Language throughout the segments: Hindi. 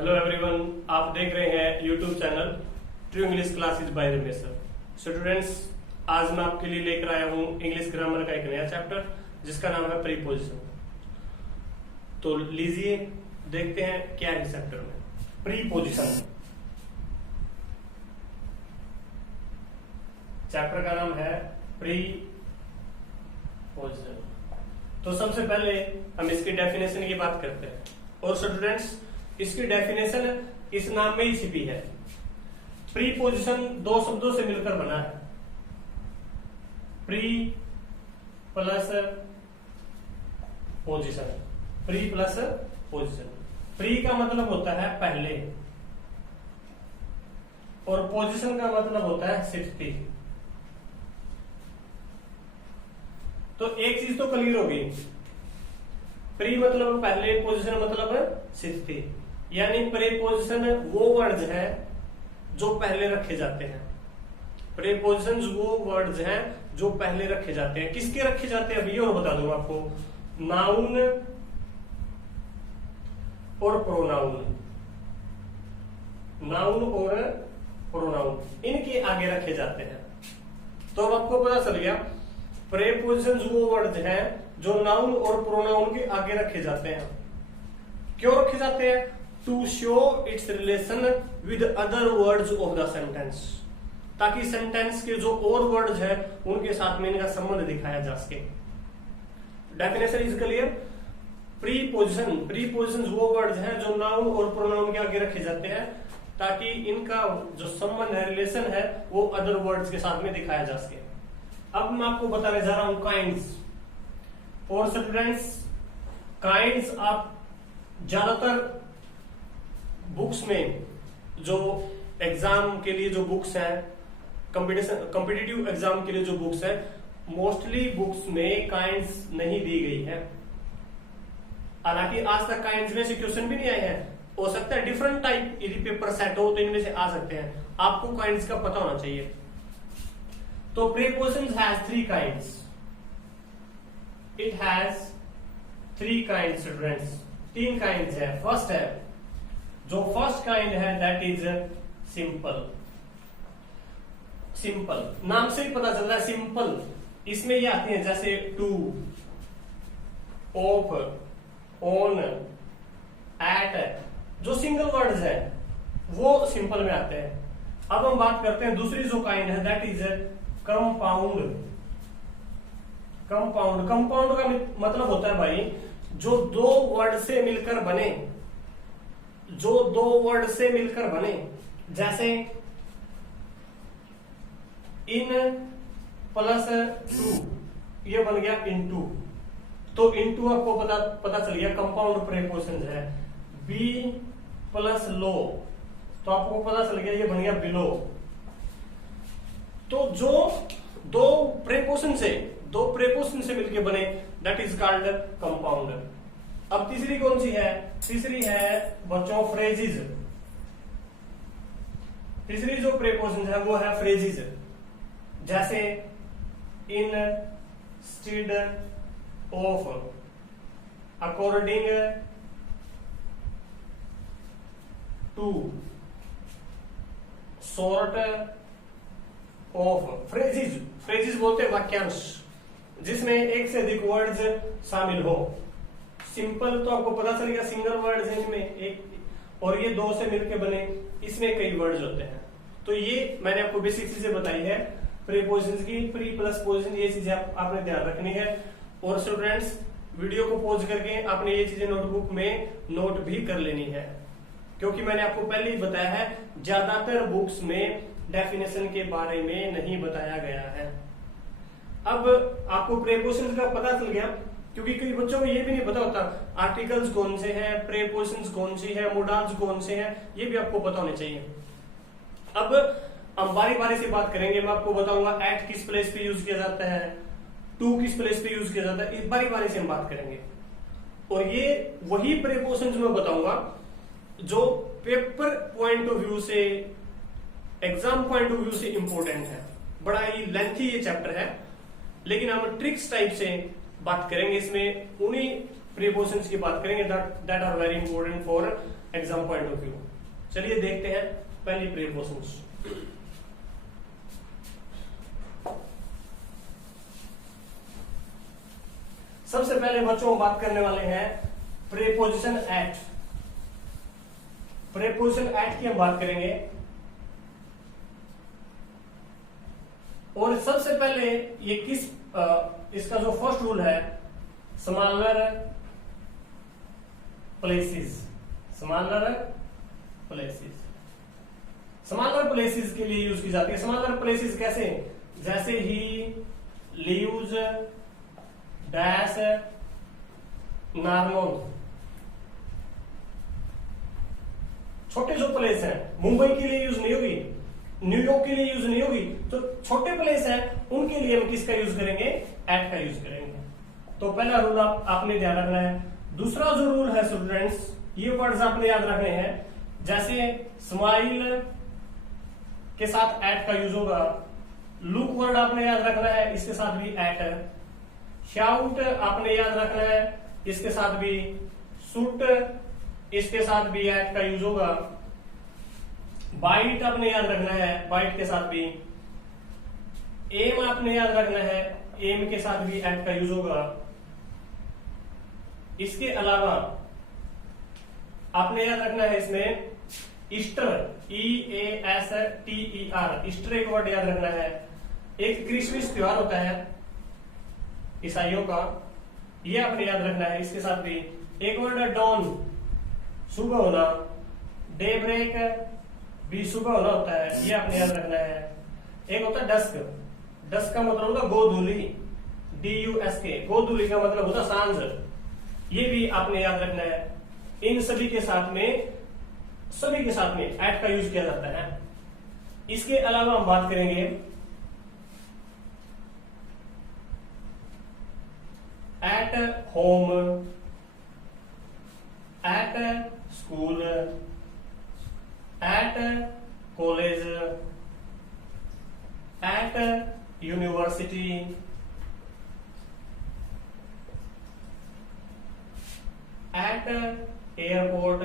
हेलो एवरीवन, आप देख रहे हैं YouTube channel true English classes bye Ramesh sir. Students, आज मैं आपके लिए लेकर आया हूं इंग्लिश ग्रामर का एक नया चैप्टर जिसका नाम है प्रीपोजिशन। तो लीजिए देखते हैं क्या है इस चैप्टर में। प्रीपोजिशन, चैप्टर का नाम है प्रीपोजिशन। तो सबसे पहले हम इसकी डेफिनेशन की बात करते हैं। और स्टूडेंट्स, इसकी डेफिनेशन इस नाम में ही छिपी है। प्रीपोजिशन दो शब्दों से मिलकर बना है, pre plus position. Pre plus position. Pre का मतलब होता है पहले और पोजिशन का मतलब होता है स्थिति। तो एक चीज तो क्लियर होगी, प्री मतलब पहले, पोजिशन मतलब स्थिति। यानी प्रीपोजिशन वो वर्ड्स हैं जो पहले रखे जाते हैं। प्रीपोजिशन वो वर्ड्स हैं जो पहले रखे जाते हैं। किसके रखे जाते हैं अभी और बता दूंगा आपको। नाउन और प्रोनाउन। नाउन और प्रोनाउन इनके आगे रखे जाते हैं। तो अब आपको पता चल गया, प्रीपोजिशन वो वर्ड्स हैं जो नाउन और प्रोनाउन के आगे रखे जाते हैं। क्यों रखे जाते हैं? To show its relation with other words of the sentence, ताकि सेंटेंस के जो और वर्ड्स हैं उनके साथ में इनका संबंध दिखाया जा सके। Definition is clear. प्रीपोजिशन वो वर्ड्स हैं जो नाउन और प्रोनाउन के आगे रखे जाते हैं ताकि इनका जो संबंध है, रिलेशन है, वो अदर वर्ड्स के साथ में दिखाया जा सके। अब मैं आपको बताने जा रहा हूं काइंड्स। और स्टूडेंट्स, काइंड्स आप ज्यादातर बुक्स में, जो एग्जाम के लिए जो बुक्स हैं, कॉम्पिटिटिव एग्जाम के लिए जो बुक्स हैं, मोस्टली बुक्स में काइंड्स नहीं दी गई है। हालांकि आज तक काइंड्स में से क्वेश्चन भी नहीं आए हैं। हो सकता है डिफरेंट टाइप यदि पेपर सेट हो तो इनमें से आ सकते हैं। आपको काइंड्स का पता होना चाहिए। तो preposition has three kinds. It has three kinds students. तीन काइंड्स है। फर्स्ट है, जो फर्स्ट काइंड है दैट इज सिंपल। सिंपल नाम से ही पता चल रहा है सिंपल। इसमें ये आती है जैसे टू, ऑफ, ऑन, एट, जो सिंगल वर्ड्स है वो सिंपल में आते हैं। अब हम बात करते हैं दूसरी जो काइंड है that is compound. Compound, compound का मतलब होता है भाई, जो दो वर्ड से मिलकर बने, जो दो वर्ड से मिलकर बने। जैसे इन प्लस टू, ये बन गया इनटू। तो इनटू आपको पता चल गया कंपाउंड प्रीपोजिशन है। बी प्लस लो, तो आपको पता चल गया ये बन गया बिलो। तो जो दो प्रीपोजिशन से मिलकर बने दैट इज कॉल्ड कंपाउंड। अब तीसरी कौन सी है? तीसरी है बच्चों फ्रेजेस। तीसरी जो प्रीपोजिशन है वो है फ्रेजेस। जैसे instead of, according to, sort of. Phrases बोलते हैं वाक्यांश जिसमें एक से अधिक वर्ड्स शामिल हो। सिंपल तो आपको पता चल गया सिंगल वर्ड्स है इनमें एक, और ये दो से मिलकर बने, इसमें कई वर्ड्स होते हैं। तो ये मैंने आपको बेसिक चीजें बताई है प्रीपोजिशंस की। प्री प्लस पोजिशन, ये चीजें आपने ध्यान रखनी है। और स्टूडेंट्स, वीडियो को पॉज करके आपने ये चीजें नोटबुक में नोट भी कर लेनी है, क्योंकि मैंने आपको पहले ही बताया है ज्यादातर बुक्स में डेफिनेशन के बारे में नहीं बताया गया है। अब आपको प्रीपोजिशंस का पता चल गया, क्योंकि कई बच्चों को ये भी नहीं पता होता आर्टिकल्स कौन से हैं, प्रीपोजिशंस कौन सी है, मोडाल्स कौन से हैं, ये भी आपको पता होने चाहिए। अब हम बारी बारी से बात करेंगे। मैं आपको बताऊंगा एट किस प्लेस पे यूज किया जाता है, टू किस प्लेस पे यूज किया जाता है, बारी बारी से हम बात करेंगे। और ये वही प्रीपोजिशंस मैं बताऊंगा जो पेपर पॉइंट ऑफ व्यू से, एग्जाम पॉइंट ऑफ व्यू से इंपॉर्टेंट है। बड़ा ही लेंथी ये चैप्टर है, लेकिन हम ट्रिक्स टाइप से बात करेंगे इसमें। उन्हीं प्रीपोजिशंस की बात करेंगे that are very important for exam point of view. चलिए देखते हैं पहली प्रीपोजिशंस। सबसे पहले बच्चों बात करने वाले हैं प्रीपोजिशन एट। प्रीपोजिशन एट की हम बात करेंगे और सबसे पहले ये किस इसका जो फर्स्ट रूल है smaller places. Smaller places, smaller places के लिए यूज की जाती है। स्मॉलर प्लेसेस कैसे? जैसे ही लीव्स डैश नार्मोन, छोटे जो प्लेस हैं, मुंबई के लिए यूज नहीं होगी, न्यूयॉर्क के लिए यूज नहीं होगी, तो छोटे प्लेस हैं उनके लिए हम किसका यूज करेंगे? एट का यूज करेंगे। तो पहला रूल आपने ध्यान रखना है। दूसरा जो रूल है स्टूडेंट्स, ये वर्ड्स आपने याद रखने हैं। जैसे स्माइल के साथ एट का यूज होगा, लुक वर्ड आपने याद रखना है, इसके साथ भी एट है। शाउट आपने याद रखना है, इसके साथ भी। शूट, इसके साथ भी एट का यूज होगा। बाइट आपने याद रखना है, बाइट के साथ भी। एम आपने याद रखना है, एम के साथ भी एट का यूज होगा। इसके अलावा आपने याद रखना है इसमें ईस्टर, EASTER, ईस्टर एक वर्ड याद रखना है। एक क्रिसमस त्योहार होता है ईसाइयों का, ये आपने याद रखना है, इसके साथ भी। एक वर्ड है डॉन, सुबह होना। डे ब्रेक भी सुबह होना होता है, ये आपने याद रखना है। एक होता है डस्क, डस्क का मतलब होता है गोधूली, DUSK, गोधूली का मतलब होता है सांझ, ये भी आपने याद रखना है। इन सभी के साथ में एट का यूज किया जाता है। इसके अलावा हम बात करेंगे at home, at school, at college, at university, at airport,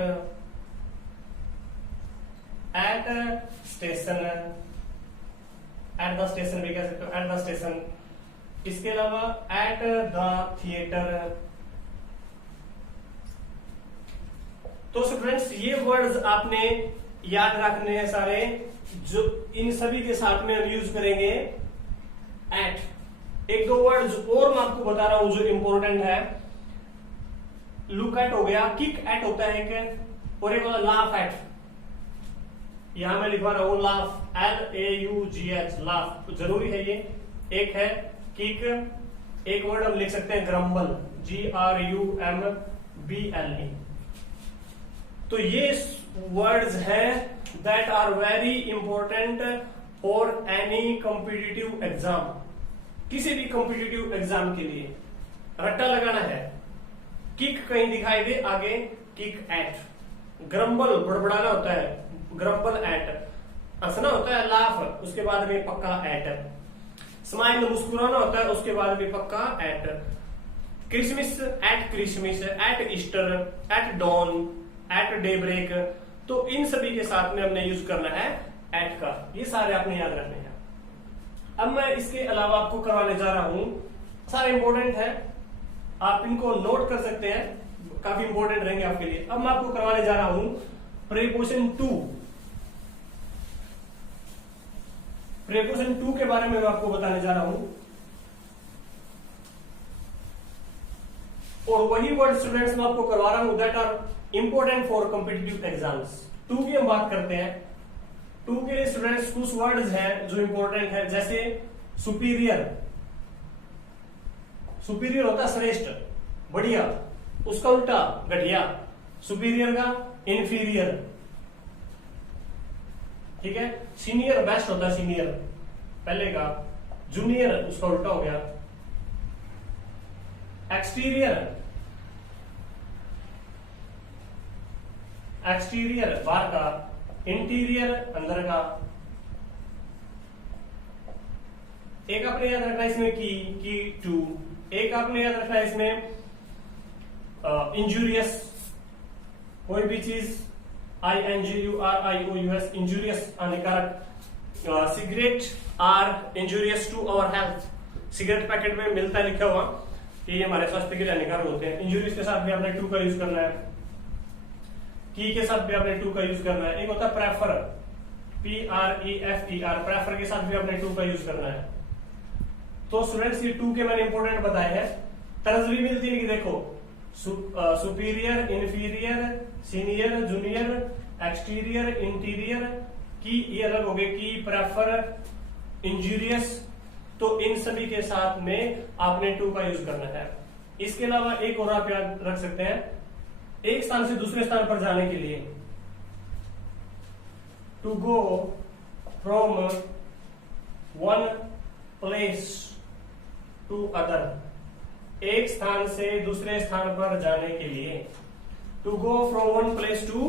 at station, at the station भी कह सकते हो, एट द स्टेशन। इसके अलावा एट द थिएटर। तो स्टूडेंट्स ये वर्ड्स आपने याद रखने हैं सारे, जो इन सभी के साथ में हम यूज करेंगे एट। एक दो वर्ड्स और मैं आपको बता रहा हूं जो इंपॉर्टेंट है। लुक एट हो गया, किक एट होता है एक, और एक होता लाफ एट। यहां मैं लिखवा रहा हूं लाफ, LAUGH, लाफ, जरूरी है ये। एक है किक, एक वर्ड हम लिख सकते हैं ग्रम्बल, GRUMBLE। तो ये वर्ड्स हैं that are very important for any competitive exam. किसी भी कॉम्पिटिटिव एग्जाम के लिए रट्टा लगाना है। किक कहीं दिखाई दे आगे, किक एट। ग्रम्बल बड़बड़ाना होता है, ग्रम्बल एट। हंसना होता है लाफ, उसके बाद में पक्का एट। स्माइल मुस्कुराना होता है, उसके बाद भी पक्का at. Christmas at Christmas, at Easter, at dawn, at daybreak. तो इन सभी के साथ में हमने यूज करना है एट का, ये सारे आपने याद रखने हैं। अब मैं इसके अलावा आपको करवाने जा रहा हूं, सारे इंपॉर्टेंट है, आप इनको नोट कर सकते हैं, काफी इंपॉर्टेंट रहेंगे आपके लिए। अब मैं आपको करवाने जा रहा हूं प्रीपोजिशन टू। प्रीपोजिशन टू के बारे में मैं आपको बताने जा रहा हूं, और वही वर्ड स्टूडेंट्स मैं आपको करवा रहा हूं that are important for competitive exams. To की हम बात करते हैं। टू के लिए स्टूडेंट्स कुछ वर्ड्स हैं जो इंपॉर्टेंट है, जैसे सुपीरियर। सुपीरियर होता है श्रेष्ठ, बढ़िया, उसका उल्टा घटिया। सुपीरियर का इंफीरियर, ठीक है। सीनियर बेस्ट होता है, सीनियर पहले का। जूनियर उसका उल्टा हो गया। एक्सटीरियर, एक्सटीरियर बाहर का, इंटीरियर अंदर का। एक आपने याद रखना है इसमें की टू। एक आपने याद रखना है इसमें इंजूरियस, कोई भी चीज, INJURIOUS, इंजूरियस हानिकारक। Cigarette are injurious to our health, cigarette packet में मिलता है लिखा हुआ कि ये हमारे स्वास्थ्य के लिए हानिकारक होते हैं। इंजूरियस के साथ भी आपने टू का यूज करना है, की के साथ भी आपने टू का यूज करना है। एक होता है प्रेफर, PREFER, प्रेफर के साथ भी आपने टू का यूज करना है। तो स्टूडेंट्स ये टू के मैंने इंपोर्टेंट बताए हैं। तरज भी मिलती है कि देखो superior, inferior, senior, junior, exterior, interior, की ये अलग हो गए, की, प्रेफर, इंजूरियस। तो इन सभी के साथ में आपने टू का यूज करना है। इसके अलावा एक और आप याद रख सकते हैं, एक स्थान से दूसरे स्थान पर जाने के लिए, to go from one place to other, एक स्थान से दूसरे स्थान पर जाने के लिए। To go from one place to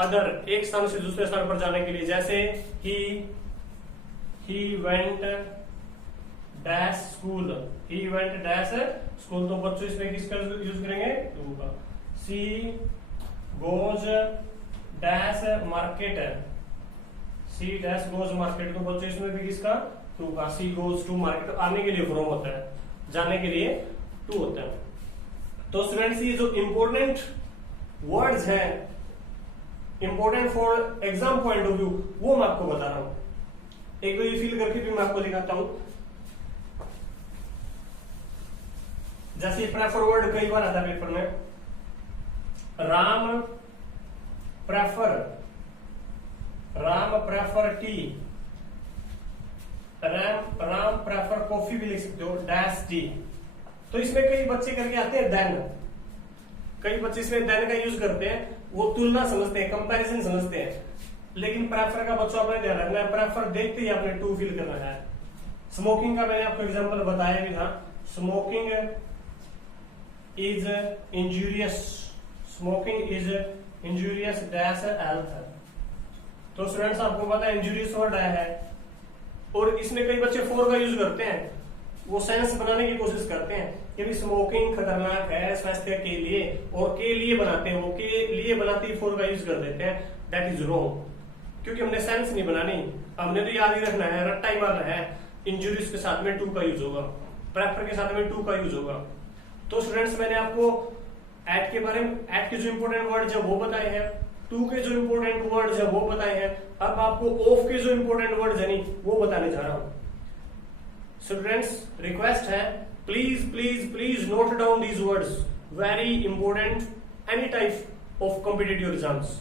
other, एक स्थान से दूसरे स्थान पर जाने के लिए। जैसे he went dash school, he went dash school, तो बच्चों इसमें किसका यूज करेंगे, टू का। She goes dash market, she dash goes market, तो बच्चों इसमें भी किसका, टू का। सी गोज टू मार्केट, आने के लिए फ्रॉम होता है, जाने के लिए टू होता है। तो स्टूडेंट्स ये जो इंपोर्टेंट वर्ड्स हैं, important for exam point of view, वो मैं आपको बता रहा हूं। एक तो ये फील करके भी मैं आपको दिखाता हूं। जैसे प्रेफर वर्ड कई बार आता है पेपर में, Ram prefer tea, Ram prefer coffee भी लिख सकते हो, डैश टी। तो इसमें कई बच्चे करके आते हैं देन, कई बच्चे इसमें देन का यूज करते हैं, वो तुलना समझते हैं, कंपैरिजन समझते हैं। लेकिन प्रेफर का बच्चों आपने ध्यान रखना है, प्रेफर देखते ही आपने टू फील करना है। स्मोकिंग का मैंने आपको एग्जांपल बताया भी था, smoking is injurious, smoking is injurious dash health. तो स्टूडेंट्स आपको पता है इंजूरियस वर्ड आया है, और इसमें कई बच्चे फोर का यूज करते हैं, वो सेंस बनाने की कोशिश करते हैं कि भी स्मोकिंग खतरनाक है स्वास्थ्य के लिए, और के लिए बनाते हैं, वो के लिए बनाते ही फोर का यूज कर देते हैं। दैट इज रॉन्ग, क्योंकि हमने सेंस नहीं बनानी, हमने तो याद ही रखना है, रट्टा ही मारना है। इंजूरियस के साथ में टू का यूज होगा, प्रेफर के साथ में टू का यूज होगा। तो स्टूडेंट्स मैंने आपको एट के बारे में, एट के जो इंपोर्टेंट वर्ड है वो बताए हैं, टू के जो इंपोर्टेंट वर्ड्स है वो बताए हैं। अब आपको ऑफ के जो इंपोर्टेंट वर्ड्स है नहीं वो बताने जा रहा हूं। स्टूडेंट्स रिक्वेस्ट है, please please please note down these words, very important any type of competitive exams.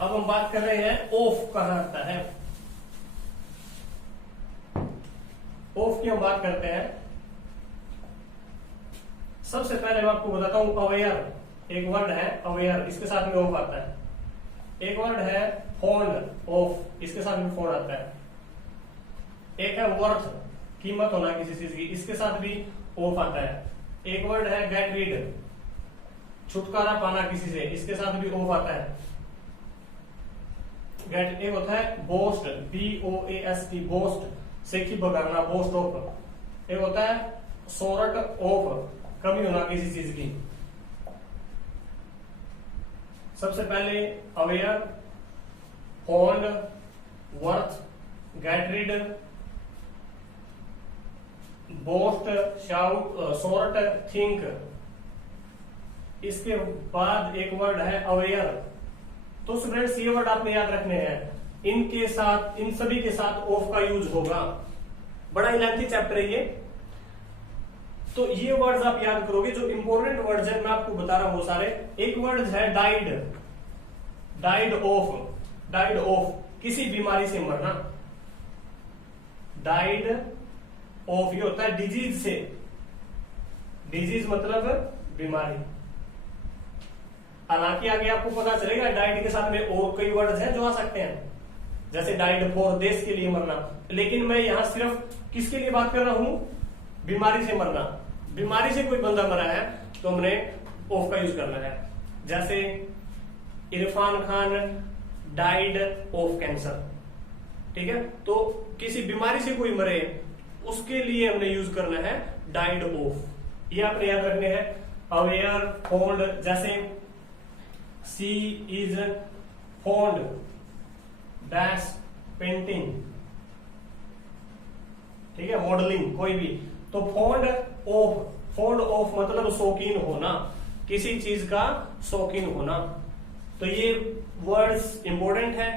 अब हम बात कर रहे हैं ऑफ कहां आता है। ऑफ की हम बात करते हैं। सबसे पहले मैं आपको बताता हूं अवेयर, एक वर्ड है अवेयर, इसके साथ में ऑफ आता है। एक वर्ड है फोन ऑफ, इसके साथ में फोन आता है। एक है वर्थ, कीमत होना किसी चीज की, इसके साथ भी ऑफ आता है। एक वर्ड है गेट रीड, छुटकारा पाना किसी से, इसके साथ भी ऑफ आता है। गेट, एक होता है बोस्ट, BOAST, बोस्ट से की बगाना, बोस्ट ऑफ। एक होता है सोर्ट ऑफ, कमी होना किसी चीज की। सबसे पहले aware, phone, worth, get rid, boast, shout, sort, think. इसके बाद एक वर्ड है अवेयर। तो स्टूडेंट्स ये वर्ड आपने याद रखने हैं, इनके साथ, इन सभी के साथ ऑफ का यूज होगा। बड़ा ही लेंथी चैप्टर है ये, तो ये वर्ड्स आप याद करोगे। जो इंपॉर्टेंट वर्ड्स है मैं आपको बता रहा हूं वो सारे। एक वर्ड है died, died of, died of किसी बीमारी से मरना, डाइड ऑफ ये होता है डिजीज से, डिजीज मतलब बीमारी। हालांकि आगे आपको पता चलेगा डाइड के साथ में और कई वर्ड्स हैं जो आ सकते हैं, जैसे डाइड फॉर देश के लिए मरना, लेकिन मैं यहां सिर्फ किसके लिए बात कर रहा हूं, बीमारी से मरना। बीमारी से कोई बंदा मरा है तो हमने ऑफ का यूज करना है। जैसे Irfan Khan died of cancer, ठीक है। तो किसी बीमारी से कोई मरे उसके लिए हमने यूज करना है डाइड ऑफ। ये आपने याद रखने हैं। अवेयर, फोल्ड, जैसे सी इज फोल्ड डैश पेंटिंग, ठीक है, मॉडलिंग कोई भी। तो फोल्ड ऑफ मतलब शौकीन होना, किसी चीज का शौकीन होना। तो ये वर्ड्स इंपॉर्टेंट है।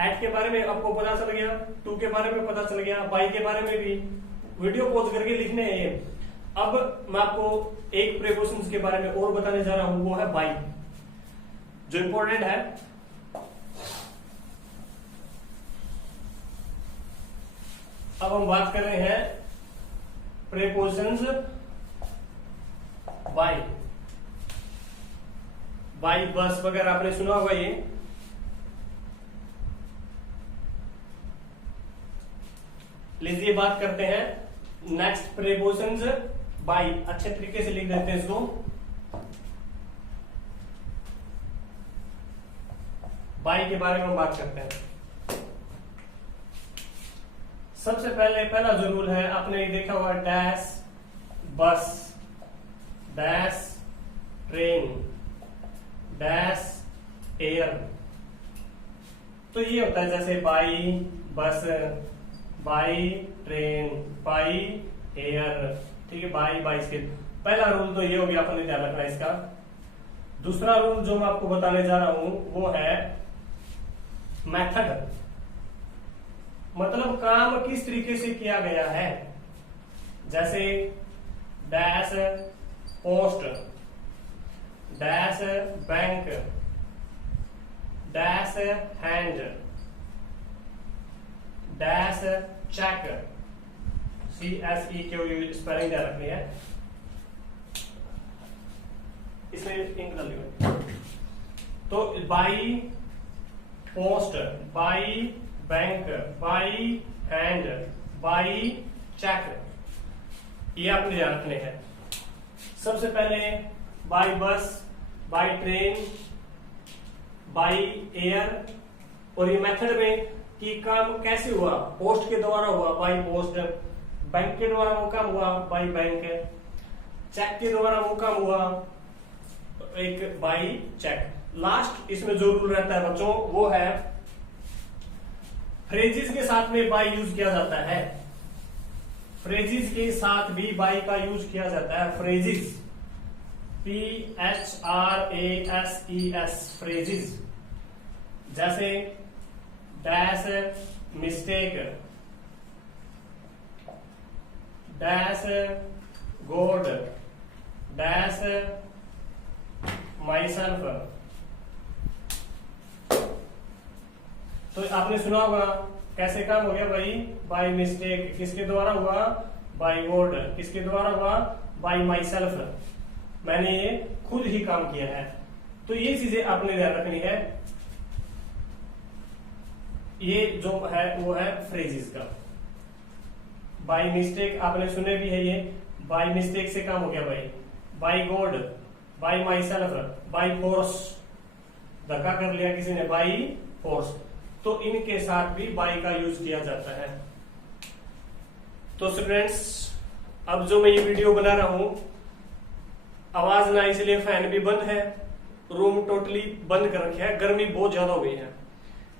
एट के बारे में आपको पता चल गया, टू के बारे में पता चल गया, बाई के बारे में भी। वीडियो पॉज करके लिखने हैं ये। अब मैं आपको एक प्रीपोजिशंस के बारे में और बताने जा रहा हूं, वो है बाई, जो इंपॉर्टेंट है। अब हम बात कर रहे हैं प्रीपोजिशंस बाई। बाई बस वगैरह आपने सुना होगा ये। लीजिए बात करते हैं नेक्स्ट प्रीपोजिशंस बाई। अच्छे तरीके से लिख देते हैं इसको। बाई के बारे में हम बात करते हैं। सबसे पहला जो रूल है, आपने देखा होगा, डैश बस, डैश ट्रेन, डैश एयर। तो ये होता है जैसे by bus, by train, by air, ठीक है, बाई बाइसिकल। पहला रूल तो ये हो गया, आपने ध्यान रखना इसका। दूसरा रूल जो मैं आपको बताने जा रहा हूं वो है मेथड, मतलब काम किस तरीके से किया गया है। जैसे dash post, dash bank, dash hand, dash cheque, CSE के स्पेलिंग ध्यान रखनी है, इसमें इंक डाल दिया। तो by post, by bank, by hand, by cheque, ये आपने ध्यान रखने हैं। सबसे पहले by bus, by train, by air. और ये मेथड में कि काम कैसे हुआ, पोस्ट के द्वारा हुआ, बाई पोस्ट, बैंक के द्वारा वो काम हुआ, बाई बैंक, चेक के द्वारा वो काम हुआ, एक बाई चेक। लास्ट इसमें जो रूल रहता है बच्चों वो है फ्रेजिस के साथ में बाई यूज किया जाता है। फ्रेजिस के साथ भी बाई का यूज किया जाता है। Phrases, PHRASES, phrases. जैसे डैश मिस्टेक, डैश गोड, डैश माई सेल्फ। तो आपने सुना होगा कैसे काम हो गया भाई, बाई मिस्टेक किसके द्वारा हुआ, बाई गोड किसके द्वारा हुआ, बाई माई सेल्फ, मैंने ये खुद ही काम किया है। तो ये चीजें आपने ध्यान रखनी है। ये जो है वो है फ्रेजिस का। बाई मिस्टेक आपने सुने भी है, ये बाई मिस्टेक से काम हो गया भाई, by God, by my self, by force, धक्का कर लिया किसी ने, बाई फोर्स। तो इनके साथ भी बाई का यूज किया जाता है। तो स्टूडेंट्स, अब जो मैं ये वीडियो बना रहा हूं, आवाज ना इसलिए फैन भी बंद है, रूम टोटली बंद कर रखा है, गर्मी बहुत ज्यादा हो गई है,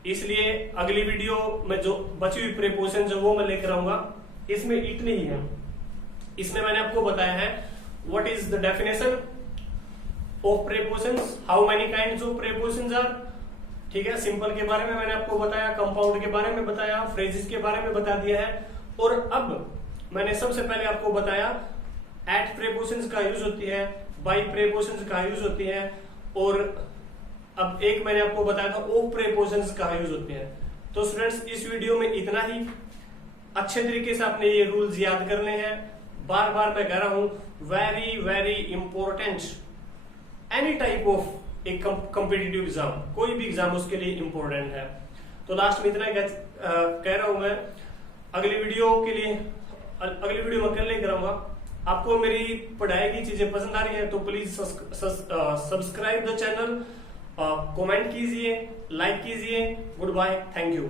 इसलिए अगली वीडियो में जो बची हुई प्रीपोजिशन जो वो मैं लेकर आऊंगा। इसमें इतनी ही है। इसमें मैंने आपको बताया है what is the definition of prepositions, how many kinds of prepositions are, ठीक है। सिंपल के बारे में मैंने आपको बताया, कंपाउंड के बारे में बताया, फ्रेजेस के बारे में बता दिया है। और अब मैंने सबसे पहले आपको बताया एट प्रीपोजिशंस का यूज होती है, बाई प्रीपोजिशंस का यूज होती है, और अब एक मैंने आपको बताया था ऑफ प्रीपोजिशंस का यूज होती है। तो स्टूडेंट्स, इस वीडियो में इतना ही। अच्छे तरीके से आपने ये रूल्स याद करने हैं। बार बार मैं कह रहा हूं, very very important, any type of एक कॉम्पिटिटिव एग्जाम, कोई भी एग्जाम उसके लिए इंपॉर्टेंट है। तो लास्ट में इतना कह रहा हूं मैं। अगली वीडियो में कल लेकर आऊंगा। आपको मेरी पढ़ाई की चीजें पसंद आ रही है तो please subscribe the channel, comment कीजिए, लाइक कीजिए। Good bye, thank you.